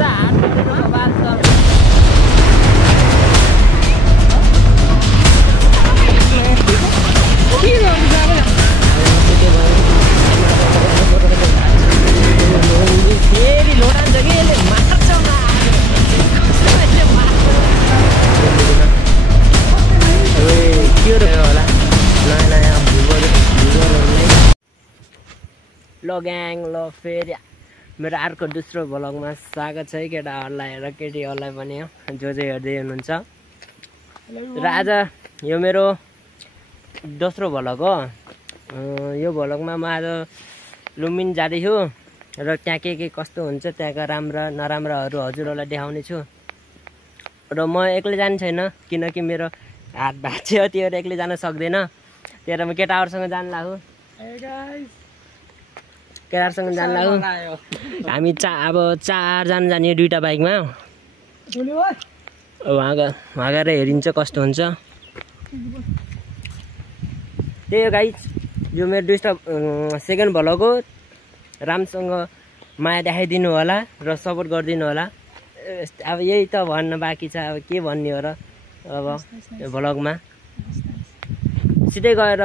त हात आवाज छ फेरि लोटान्छ कि यसले मार्छ के होला नयाँ ल ग्याङ ल फेरि मेरो अर्को दोस्रो भ्लगमा स्वागत छ है केटाहरूलाई र केटीहरूलाई पनि जो चाहिँ हेर्दै हुनुहुन्छ र आज यो मेरो दोस्रो भ्लग हो। यो भ्लगमा म आज लुम्बिनी जाँदैछु र त्यहाँ के कस्तो हुन्छ त्यहाँका राम्रा नराम्राहरू हजुरहरूलाई देखाउने छु र म एक्लै जाने छैन किनकि मेरो हात भाँच्यो त्यो एक्लै जान सक्दैन त्यही म केटाहरूसँग जान लाग्यो केटाहरूसँग जान लाग्यो हामी अब 4 जना जाने दुईटा बाइकमा वहाँ गएर हेरिन्छ कस्तो हुन्छ त्यही हो गाइस यो मेरो दुईटा सेकेन्ड भ्लग हो राम्रोसँग माया देखाइदिनु होला र सपोर्ट गरिदिनु होला अब यही त भन्न बाँकी छ अब के भन्ने हो र अब यो भ्लगमा सिधै गएर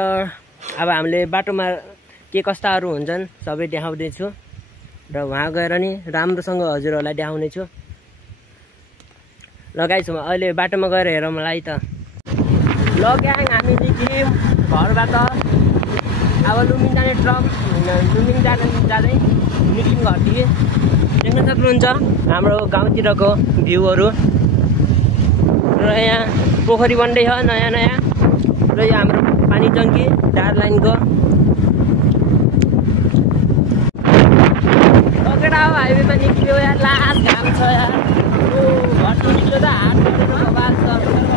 अब हामीले बाटोमा के कस्ताहरू हुन्छन् सबै देखाउँदैछु र वहाँ गएर नि राम्रोसँग हजुरहरूलाई देखाउने छु ल गाइस म अहिले बाटोमा गएर हेरौँ मलाई त ल ग्याङ हामी निस्क्यौँ घरबाट अब लुम्बिनी जाने ट्रक लुम्बिनी जाँदै निक्लिम घरदेखि देख्न सक्नुहुन्छ हाम्रो गाउँतिरको भ्यूहरू र यहाँ पोखरी बन्दै छ नयाँ नयाँ र यो हाम्रो पानी टङ्की डार लाइनको केटा अब हाइवेमा निक्ल्यो यार लास्ट घाम छ यार घरतिर निक्ल्यो त हात आवाज छ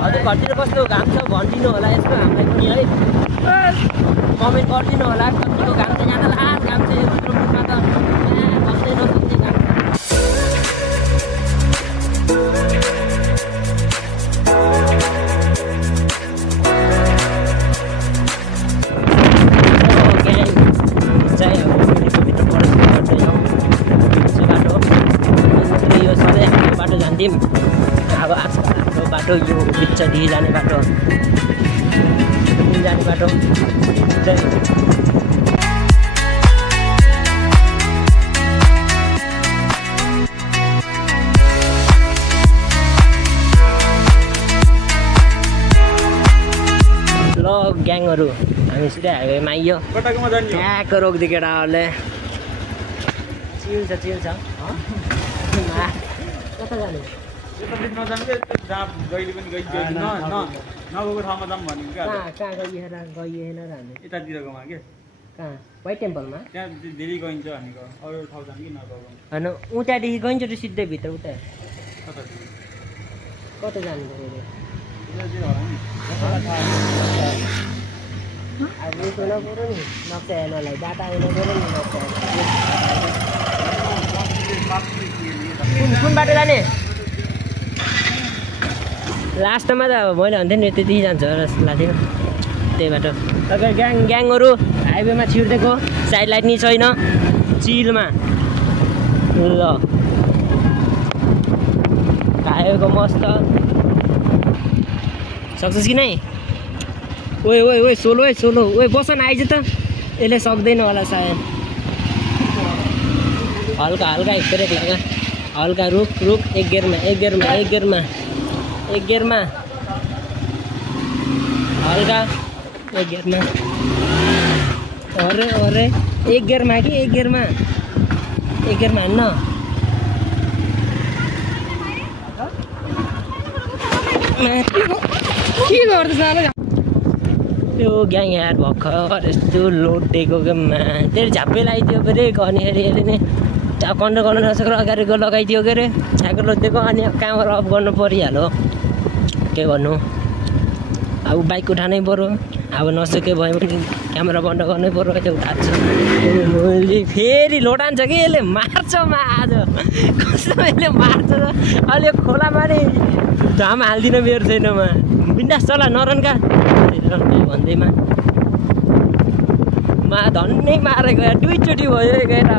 हजुर घरतिर कस्तो घाम छ भनिदिनु होला यस्तो हामीलाई पनि है कमेन्ट गरिदिनु होला कतिको घाम छ यहाँ त लास्ट घाम छ यो रुममा त बस्दै नसक्ने घाम अब आजकलको बाटो यो बिच्चादेखि जाने बाटो जाने बाटो ल ग्याङहरू हामी सिधै हाइवेमा आइयो त्यहाँको रोकिदियो केटाहरूले चिल छ कता जाने व्हाइट टेम्पलमा होइन उतादेखि गइन्छ त सिधै भित्र उता कता जानु अब उयो नपऱ्यो नि नक्सा हेर्नलाई डाटा हेर्नु पऱ्यो नि नक्सा कुन बाटो जाने लास्टमा त मैले भन्थेँ नि त्यति जान्छ जस्तो लाग्थ्यो त्यही बाटो ग्याङहरू हाइवेमा छिर्दिएको साइड लाइट नि छैन चिलमा ल हाइवेको मस्त सक्छस् कि नै ओए सोलो बस न आइज त यसले सक्दैन होला सायद हल्का ब्रेक लगा हल्का रुक एक गियरमा हल्का एक गियरमा अरे एक गियरमा हान्न के गर्दैछ त्यो ग्याङ यार भर्खर यस्तो लोटेको गेममा त्यसले झाप्पै लगाइदियो फेरि अनि नै कन्ट्रोल गर्न नसकेर अगाडिको लगाइदियो के अरे छ्याएको लोदिएको अनि क्यामेरा अफ गर्नु परिहाल्यो के भन्नु अब बाइक उठानै पऱ्यो अब नसके भयो भने क्यामेरा बन्द गर्नै पऱ्यो त्यो उठान्छ फेरि लोटान्छ कि यसले मार्छ आज कस्तो यसले मार्छ अहिले खोलामा नि घाम हाल्दिनँ मेरो छैनमा बिन्दास चला नरनका भन्दैमा धन्नै मारेको दुईचोटि भयो गएर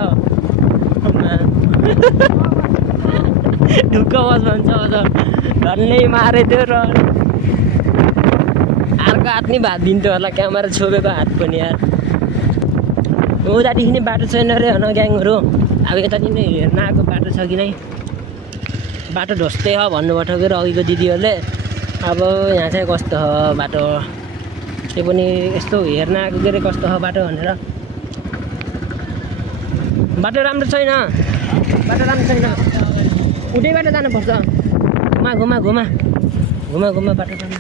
ढुक्क बस भन्छ अब त धन्नै मारे त्यो र अर्को हात नि भात दिन्थ्यो होला क्यामेरा छोपेको हात पनि यार उतादेखि नै बाटो छैन रे हन ग्याङहरू अब यतादेखि नै हेर्न आएको बाटो छ कि नै बाटो ढोस्दै हो भन्नुभयो कि अघिको दिदीहरूले अब यहाँ चाहिँ कस्तो हो बाटो त्यो पनि यस्तो हेर्न आएको के अरे कस्तो हो बाटो भनेर बाटो राम्रो छैन बाटो राम्रो छैन उतैबाट जानुपर्छ घुमा घुमा घुमा घुमा घुमा बाटो जानु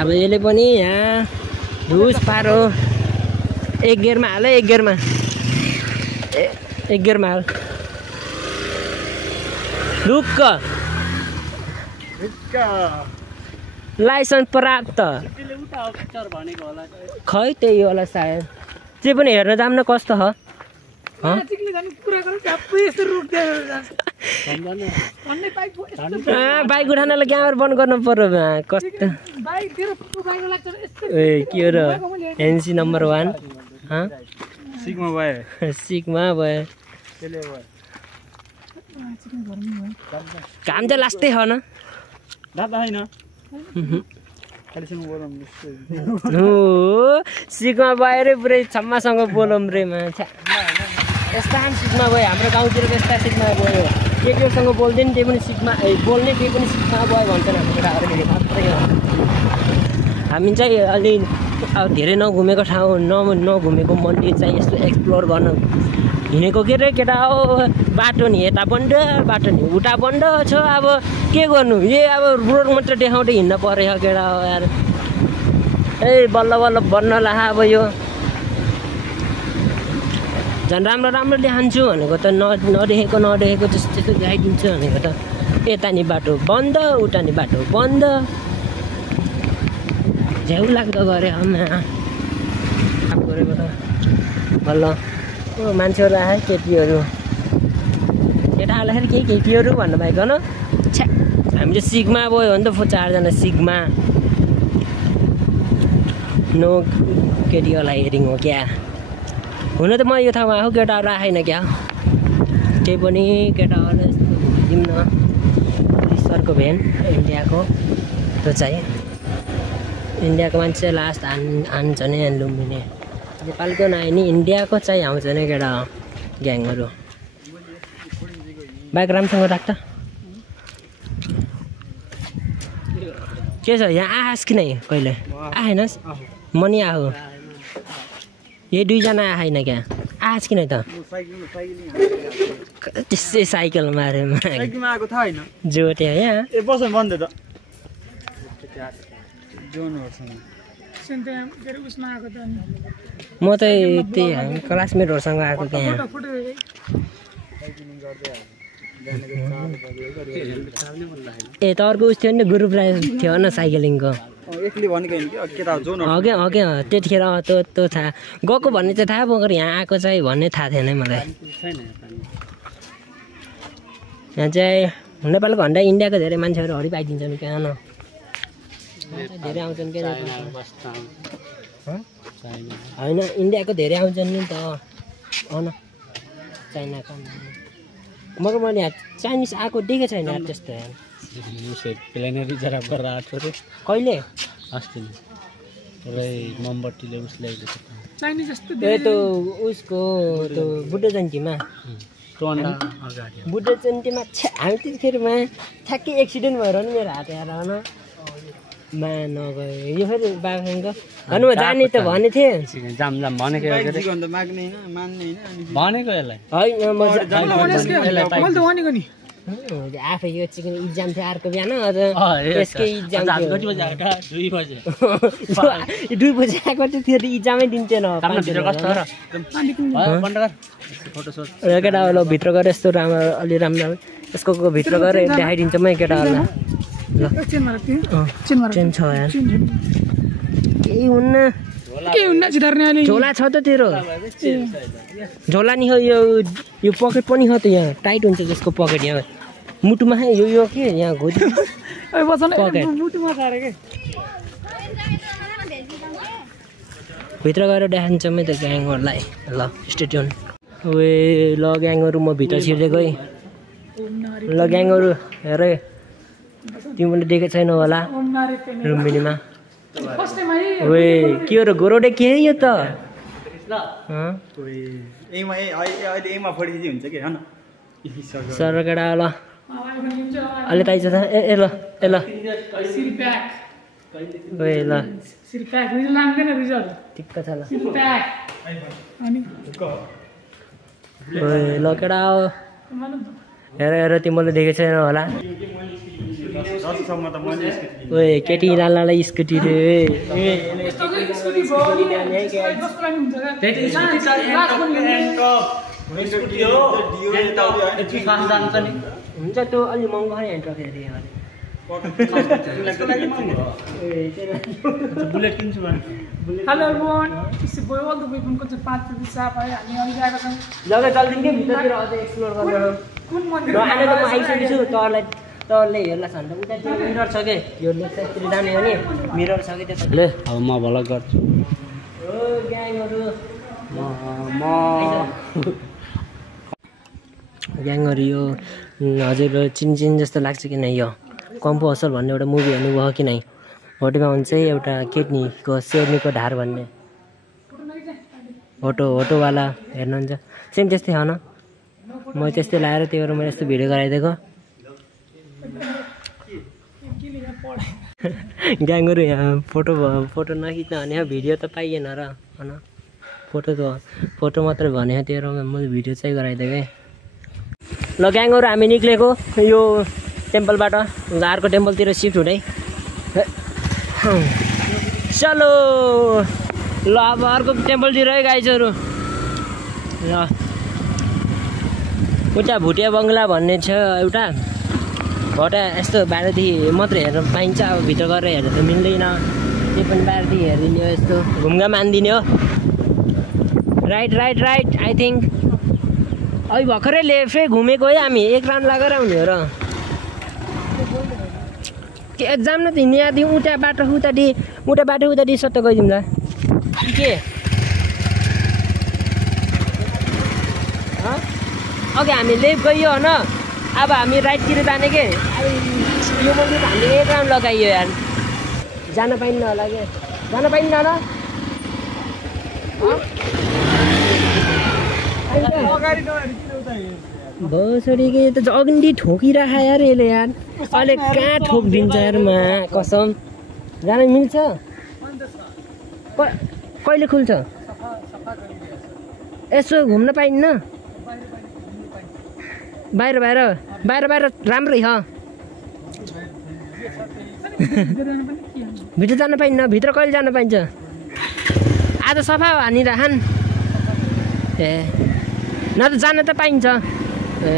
अब यसले पनि यहाँ धुस पारो एक गियरमा हाल एक गियरमा एक गियरमा हाल रुक्क लाइसेन्स प्राप्त खै त्यही होला सायद त्यो पनि हेर्न जाऊँ न कस्तो हो बाइक उठाउनलाई क्यामेरा बन्द गर्नु पर्यो कस्तो ए के हो र एनसी नम्बर 1 सिग्मा भयो सिग्मा भयो काम चाहिँ लास्टै हो न दादा हैन सिग्मा भयो रे पुरै छम्मासँग बोलौँ रे माछा यस्ता सिग्मा भयो हाम्रो गाउँतिर यस्ता सिग्मा भयो केटीहरूसँग बोल्दैन त्यही पनि सिग्मा बोल्ने त्यही पनि सिग्मा भयो भन्छन् हाम्रो केटाहरू हामी चाहिँ अलि अब धेरै नघुमेको ठाउँ नघुमेको मन्दिर चाहिँ यस्तो एक्सप्लोर गर्न हिँडेको के रे केटा हो बाटो नि यता बन्द बाटो नि उता बन्द छ अब के गर्नु यो अब रोड मात्र देखाउँदै हिँड्न पऱ्यो केटा हो यार ए बल्ल बल्ल बन्न ला अब यो झन् राम्रो राम्रो देखान्छु भनेको त नदेखेको जस्तो त्यस्तो देखाइदिन्छु भनेको त यता नि बाटो बन्द उता नि बाटो बन्द झ्याउ लाग्दो गरे गरेको त बल्ल मान्छेहरू आए केटीहरू केटाहरूलाई केही केटीहरू भन्नुभएको न छ्या हामी चाहिँ सिग्मा गयो भने त 4जना सिग्मा नो केटीहरूलाई हेरिङ हो क्या हुन त म यो ठाउँमा आएको केटाहरू आएन क्या केही पनि केटाहरूलाई यस्तो घुमिदिउँ न सरको भ्यान इन्डियाको त्यो चाहिँ इन्डियाको मान्छे लास्ट हान्छ नै लुम्बिने नेपालको नआए नि इन्डियाको चाहिँ आउँछ नि केटा ग्याङहरू बाइक राम्रोसँग राख्छ के छ यहाँ आएस् कि नै कहिले आएनस् म नि आऊ यही 2जना आएन क्या आएस् कि नै त त्यसै साइकल मारे जोट्यो यहाँ म त त्यही क्लासमेटहरूसँग आएको क्या यहाँ ए त अर्को उस थियो नि ग्रुप थियो न साइक्लिङको हगे त्यतिखेर त्यो थाहा गएको भन्ने चाहिँ थाहा मगर यहाँ आएको चाहिँ भन्ने थाहा थिएन मलाई यहाँ चाहिँ नेपालको भन्दा इन्डियाको धेरै मान्छेहरू हरि पाइदिन्छन् क्या न धेरै आउँछन् क्या होइन इन्डियाको धेरै आउँछन् नि त न चाइनाको मगर मैले यहाँ चाइनिज आएको देखेको छैन यार त्यस्तो कहिले त्यो उसको त्यो बुद्ध जयन्तीमा बुद्ध जयन्तीमा हामी त्यतिखेरमा ठ्याक्कै एक्सिडेन्ट भएर नि मेरो हात हेर न मा नगयो यो फेरि बाबाको भन्नु जाने त भनेको थिएँ होइन आफै यो चिकन इक्जाम थियो अर्को बिहान अझ त्यसकै इक्जाम 2 बजी आएको थियो इक्जामै दिन्थेन केटाहरूलाई भित्र गएर यस्तो राम्रो अलि राम्रो यसको भित्र गएर देखाइदिन्छ म केटाहरूलाई ल चेन छ यार केही हुन्न झोला छ त तेरो झोला नि हो यो पकेट पनि हो त यहाँ टाइट हुन्छ त्यसको पकेट यहाँ मुटुमा यो के यहाँ घोटी पकेट भित्र गएर देखान्छ म त ग्याङहरूलाई ल स्टेट्युन ओए ल ग्याङहरू म भित्र छिर्दै गएँ ल ग्याङहरू हेर तिमीले देखेको छैनौ होला लुम्बिनीमा ओए के हो र गोरोडे के यो त सरकेडा ल अलि ताइछ त ए ल ए ल ओए ल टिक्क छ ल ओए ल केडा हो हेर हेर तिमीले देखेको छैन होला ओए केटी लाला स्कुटी रे हुन्छ त्यो अलि महँगो है ह्यान्ड ट्रक बुलेट किन्छु Hello everyone, it's your boy all the way from Kochapat to Visa. हामी अहिले आएको छौँ जग्गा चल्दिनकै भित्रतिर अझै एक्सप्लोर गर्न कुन मन्दिर र आले त म आइसकेछु तलले हेर्ला छ भने त उता मिरर छ के यो लेफ्ट साइडतिर जाने हो नि मिरर छ के त्यता ले अब म भ्लग गर्छु ओ ग्याङहरु ग्याङहरु यो हजुर चिन जस्तो लाग्छ कि नै यो कम्पो असल भन्ने एउटा मुभी हेर्नुभयो कि नै होटलमा हुन्छ एउटा केटनीको शेर्नीको ढाड भन्ने होटोवाला हेर्नुहुन्छ सेम त्यस्तै हो न म त्यस्तै लाएर त्यो भएर मैले यस्तो भिडियो गराइदिएको ग्याङहरू यहाँ फोटो नखिच्न भने भिडियो त पाइएन र होइन फोटो मात्रै भने त्यो मैले भिडियो चाहिँ गराइदिएको है ल ग्याङहरू हामी निक्लेको यो टेम्पलबाट अर्को टेम्पलतिर सिफ्ट हुँदै चलो ल अब अर्को टेम्पलतिर है गाइजहरू ल उता भुटिया बङ्गला भन्ने छ एउटा भटा यस्तो बाहिरदेखि मात्रै हेर्न पाइन्छ अब भित्र गएर हेर्न त मिल्दैन त्यो पनि बाहिरदेखि हेरिदिने हो यस्तो घुमघाम हानिदिने हो राइट आई थिङ्क अहिले भर्खरै लेफ्टै घुमेको है हामी एक राउन्ड लागेर आउने हो र के एक्जाम न त यहाँदेखि उता बाटो उतादेखि सट्ट गइदिउँ ल के अघि हामी लेफ्ट गइयो होइन अब हामी राइटतिर जाने के अब यो मन्दिर हामीले एक राउन्ड लगाइयो यार जान पाइन्न होला क्या जान पाइन्न होला बसरी के त अग्नि ठोकिराख यार यसले यार अहिले कहाँ ठोकिदिन्छ यारमा कसम जान मिल्छ कहिले खुल्छ यसो घुम्न पाइन्न बाहिर राम्रै ह भित्र जान पाइन्न भित्र कहिले जान पाइन्छ आज सफा हानिराखन् ए न त जान त पाइन्छ ए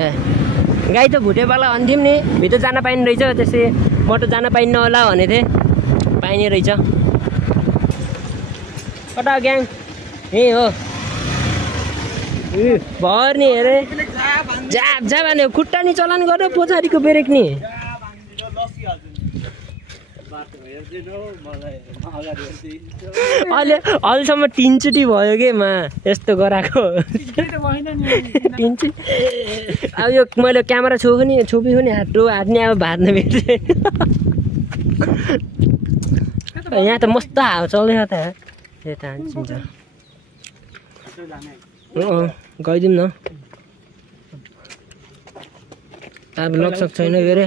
गाई त भुटेवाला भन्थ्यौँ नि भित्र जान पाइने रहेछ त्यसै म त जान पाइन्न होला भने थिएँ पाइने रहेछ कता ग्याङ यही हो भर नि हेरे जा भने खुट्टा नि चलान गर्यो पछाडिको ब्रेक नि अहिले अहिलेसम्म 3 चोटि भयो के मा यस्तो गराएको 3 चोटि अब यो मैले क्यामेरा छोपेको नि हात नि अब भाट्न भेट्थेँ यहाँ त मस्त हावा चल्दैछ त यता गइदिउँ न अब लकसक छैन के अरे